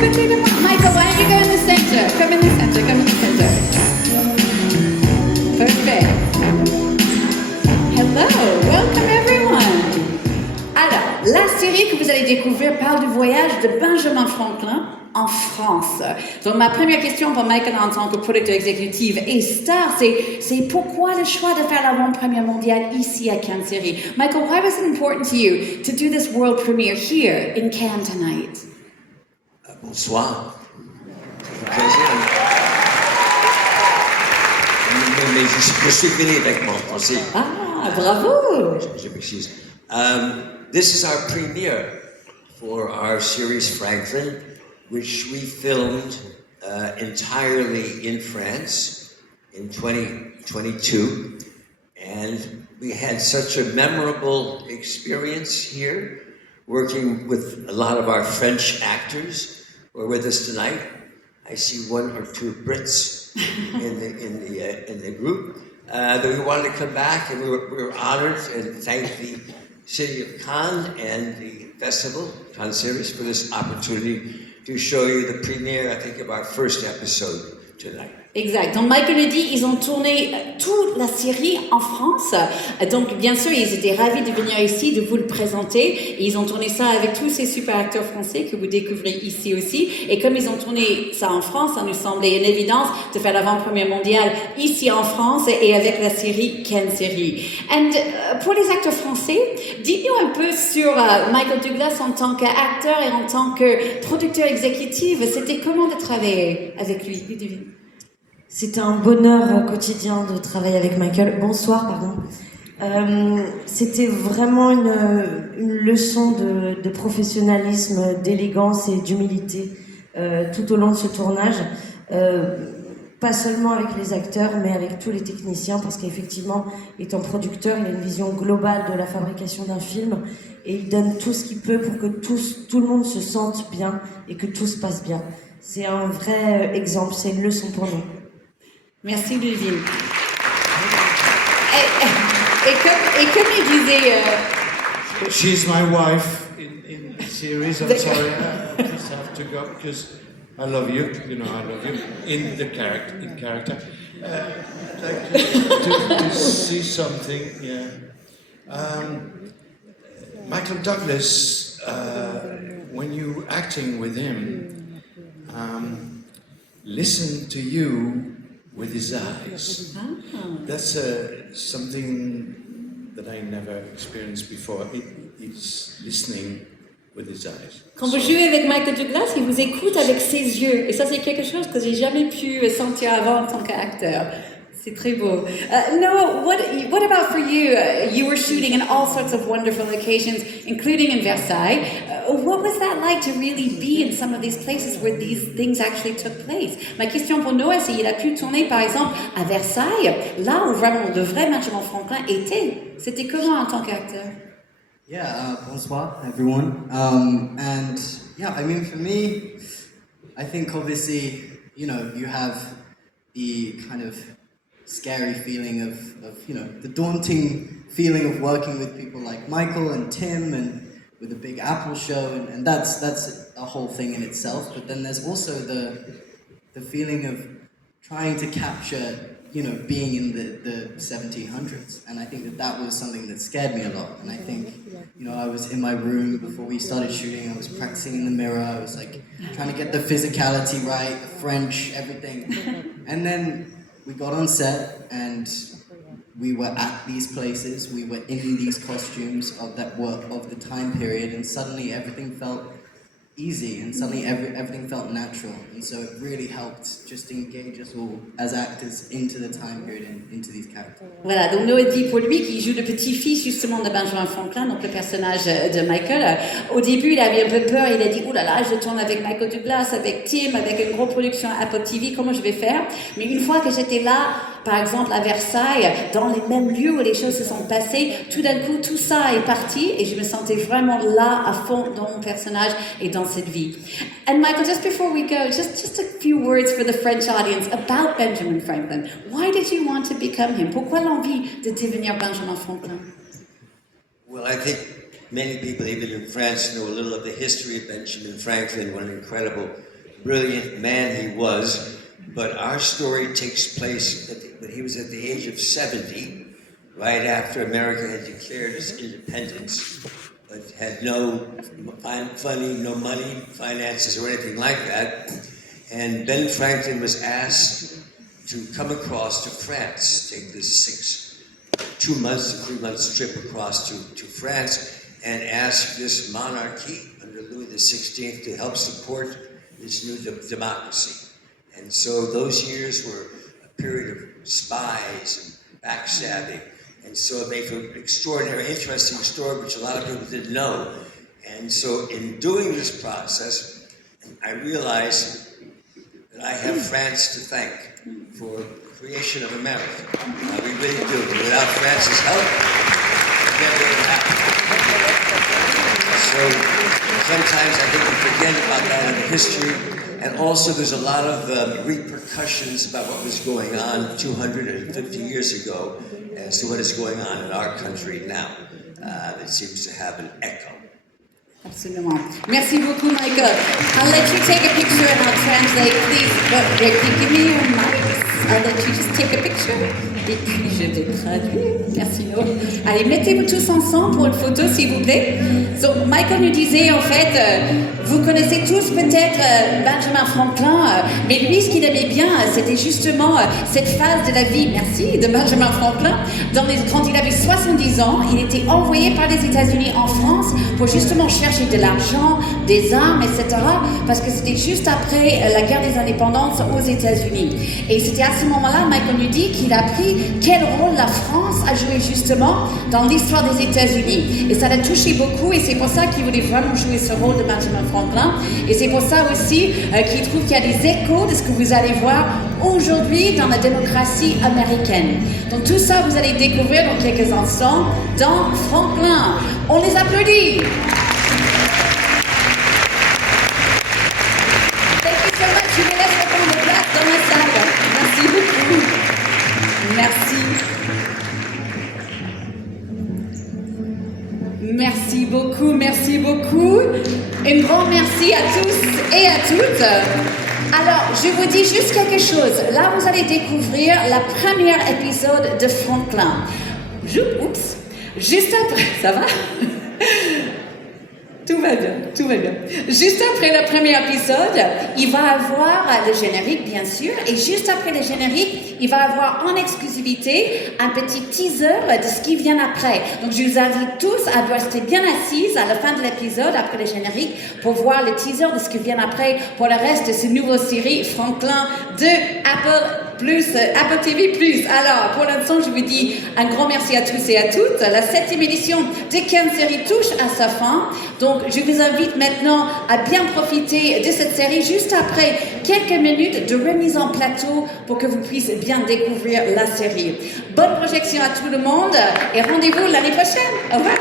côté de moi. Michael, why don't you go in the center? Come in the center, come in the center. Perfect. Hello, welcome everyone. Alors, la série que vous allez découvrir parle du voyage de Benjamin Franklin en France. Donc, ma première question pour Michael en tant que producteur exécutif et star, c'est pourquoi le choix de faire l'avant-première mondiale ici à Cannes Série? Michael, why was it important to you to do this world premiere here in Cannes tonight? Bonsoir. Plaisir. Mais je suis fini avec mon français. Ah, bravo! Je m'excuse. This is our premiere for our series Franklin, which we filmed entirely in France in 2022. And we had such a memorable experience here, working with a lot of our French actors who are with us tonight. I see one or two Brits in the group. That we wanted to come back, and we were honored and thank the City of Cannes and the festival, Cannes Series, for this opportunity to show you the premiere, I think, of our first episode tonight. Exact. Donc Michael le dit, ils ont tourné toute la série en France. Donc bien sûr, ils étaient ravis de venir ici, de vous le présenter. Et ils ont tourné ça avec tous ces super acteurs français que vous découvrez ici aussi. Et comme ils ont tourné ça en France, ça nous semblait une évidence de faire l'avant-première mondiale ici en France et avec la série Cannes Série. And pour les acteurs français, dites-nous un peu sur Michael Douglas en tant qu'acteur et en tant que producteur exécutif. C'était comment de travailler avec lui, Ludivine? C'était un bonheur quotidien de travailler avec Michael. Bonsoir, pardon. C'était vraiment une leçon de professionnalisme, d'élégance et d'humilité tout au long de ce tournage. Pas seulement avec les acteurs, mais avec tous les techniciens, parce qu'effectivement, étant producteur, il a une vision globale de la fabrication d'un film et il donne tout ce qu'il peut pour que tout le monde se sente bien et que tout se passe bien. C'est un vrai exemple, c'est une leçon pour nous. Merci Ludivine. Et comme il disait... She's my wife in the series. I'm sorry, I just have to go because I love you. You know I love you in the character. I'd like to see something. Yeah. Michael Douglas, when you acting with him, listen to you with his eyes. That's something that I never experienced before. It's listening with his eyes. Quand vous jouez avec Michael Douglas, il vous écoute avec ses yeux. Et ça, c'est quelque chose que j'ai jamais pu sentir avant en tant qu'acteur. C'est très beau. Noah, what about for you? You were shooting in all sorts of wonderful locations, including in Versailles. What was that like to really be in some of these places where these things actually took place? Ma question pour Noah, c'est qu'il a pu tourner, par exemple, à Versailles, là où vraiment le vrai Benjamin Franklin était. C'était comment en tant qu'acteur? Yeah, bonsoir everyone. And yeah, I mean for me, I think obviously, you know, you have the kind of scary feeling of you know, the daunting feeling of working with people like Michael and Tim and with the Big Apple show, and that's a whole thing in itself. But then there's also the feeling of trying to capture, you know, being in the 1700s, and I think that was something that scared me a lot. And I think, you know, I was in my room before we started shooting. I was practicing in the mirror. I was like trying to get the physicality right, the French, everything, and then we got on set and we were at these places, we were in these costumes of the time period, and suddenly everything felt easy and suddenly everything felt natural, and so it really helped just engage us all as actors into the time period and into these characters. Voilà, donc Noah dit pour lui qui joue le petit-fils justement de Benjamin Franklin, donc le personnage de Michael. Au début, il avait un peu peur, il a dit « Ouh là là, je tourne avec Michael Douglas, avec Tim, avec une grosse production Apple TV, comment je vais faire ?» Mais une fois que j'étais là, par exemple à Versailles, dans les mêmes lieux où les choses se sont passées, tout d'un coup, tout ça est parti et je me sentais vraiment là, à fond, dans mon personnage et dans cette vie. And Michael, just before we go, just a few words for the French audience about Benjamin Franklin. Why did you want to become him? Pourquoi l'envie de devenir Benjamin Franklin? Well, I think many people, even in France, know a little of the history of Benjamin Franklin, what an incredible brilliant man he was. But our story takes place when he was at the age of 70, right after America had declared its independence, but had no funding, no money, finances, or anything like that. And Ben Franklin was asked to come across to France, take this 2 months to 3 months trip across to France, and ask this monarchy under Louis XVI to help support this new democracy. And so those years were a period of spies and backstabbing. And so it made for an extraordinary, interesting story, which a lot of people didn't know. And so in doing this process, I realized that I have France to thank for the creation of America. We really do. Without France's help, it never would happen. So sometimes I think we forget about that in history. And also there's a lot of repercussions about what was going on 250 years ago as to what is going on in our country now. It seems to have an echo. Absolument. Merci beaucoup, Michael. I'll let you take a picture and I'll translate, please. But Rick, give me your mic. I'll let you just take a picture. Et puis, je vais traduire. Merci, Noah. Allez, mettez-vous tous ensemble pour une photo, s'il vous plaît. Donc, Michael nous disait, en fait, vous connaissez tous peut-être Benjamin Franklin, mais lui, ce qu'il aimait bien, c'était justement cette phase de la vie, merci, de Benjamin Franklin. Quand il avait 70 ans, il était envoyé par les États-Unis en France pour justement chercher de l'argent, des armes, etc. Parce que c'était juste après la guerre des indépendances aux États-Unis. Et c'était à ce moment-là, Michael nous dit qu'il a appris quel rôle la France a joué justement dans l'histoire des États-Unis. Et ça l'a touché beaucoup et c'est pour ça qu'il voulait vraiment jouer ce rôle de Benjamin Franklin. Et c'est pour ça aussi qu'il trouve qu'il y a des échos de ce que vous allez voir aujourd'hui dans la démocratie américaine. Donc tout ça, vous allez découvrir dans quelques instants dans Franklin. On les applaudit. Je vous laisse reprendre place dans la salle. Merci beaucoup. Merci. Merci beaucoup, merci beaucoup. Un grand merci à tous et à toutes. Alors, je vous dis juste quelque chose. Là, vous allez découvrir la première épisode de Franklin. Oups. Juste après, ça va? Tout va bien, tout va bien. Juste après le premier épisode, il va avoir le générique, bien sûr, et juste après le générique, il va avoir en exclusivité un petit teaser de ce qui vient après. Donc, je vous invite tous à rester bien assises à la fin de l'épisode, après le générique, pour voir le teaser de ce qui vient après pour le reste de cette nouvelle série Franklin de Apple TV+. Alors, pour l'instant, je vous dis un grand merci à tous et à toutes. La 7e édition de Ken Série touche à sa fin. Donc, je vous invite maintenant à bien profiter de cette série juste après quelques minutes de remise en plateau pour que vous puissiez bien découvrir la série. Bonne projection à tout le monde et rendez-vous l'année prochaine. Au revoir.